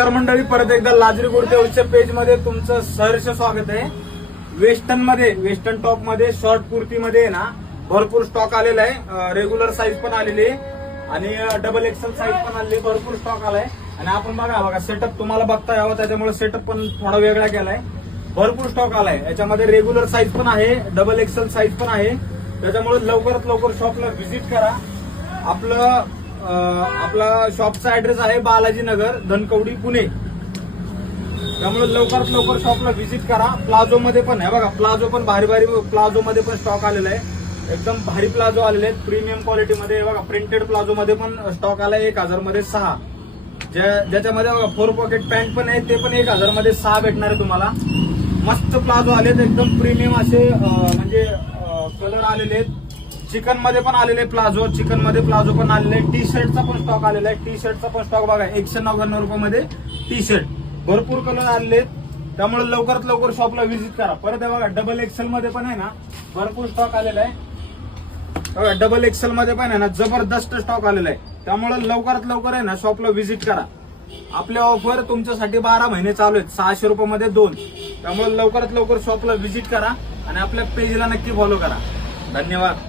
नमस्कार मंडळी, परत एकदा लाजरी कुर्ते हाऊसच्या पेज मध्ये तुमचं सहर्ष स्वागत आहे. वेस्टर्न टॉप मध्ये शॉर्ट कुर्तीमध्ये ना भरपूर स्टॉक आलेला आहे. रेग्युलर साईज पण आलेली आहे आणि डबल एक्सेल साईज पण आलेली आहे. भरपूर स्टॉक आलाय आणि आपण बघा सेटअप तुम्हाला बघता यावं, त्याच्यामुळे सेटअप पण थोडा वेगळा केलाय. भरपूर स्टॉक आलाय. याच्यामध्ये रेग्युलर साईज पण आहे, डबल एक्सेल साईज पण आहे. त्याच्यामुळे लवकरात लवकर शॉपला व्हिजिट करा. आपला शॉपचा ऍड्रेस आहे बालाजी नगर, धनकवडी, पुणे. त्यामुळे लवकरात लवकर शॉपला व्हिजिट करा. प्लाझो मध्ये पण आहे बघा, प्लाझो पण भारी प्लाझो मध्ये पण स्टॉक आलेला आहे. एकदम भारी प्लाझो आलेले आहेत प्रीमियम क्वालिटी मध्ये. बघा प्रिंटेड प्लाझो मध्ये पण स्टॉक आलाय 1000 मध्ये 6. ज्याच्यामध्ये बघा 4 पॉकेट पॅन्ट पण आहे, ते पण 1000 मध्ये 6 भेटणार आहे तुम्हाला. मस्त प्लाझो आलेत, एकदम प्रीमियम असे म्हणजे कलर आलेले आहेत. चिकन मध्ये पण आलेले प्लाझो, चिकन मध्ये प्लाझो पण आलेले. टी शर्टचा पण स्टॉक आलेला आहे. टी शर्टचा पण स्टॉक बघा 199 रुपयामध्ये टी शर्ट. भरपूर कलर आलेले आहेत. त्यामुळे लवकरात लवकर शॉपला व्हिजिट करा. परत बघा डबल एक्सेल मध्ये पण आहे ना भरपूर स्टॉक आलेला आहे. बघा डबल एक्सेल मध्ये पण आहे ना जबरदस्त स्टॉक आलेला आहे. त्यामुळे लवकरात लवकर आहे ना शॉपला व्हिजिट करा. आपले ऑफर तुमच्यासाठी 12 महिने चालू आहेत, 600 रुपयामध्ये 2. त्यामुळे लवकरात लवकर शॉपला व्हिजिट करा आणि आपल्या पेजला नक्की फॉलो करा. धन्यवाद.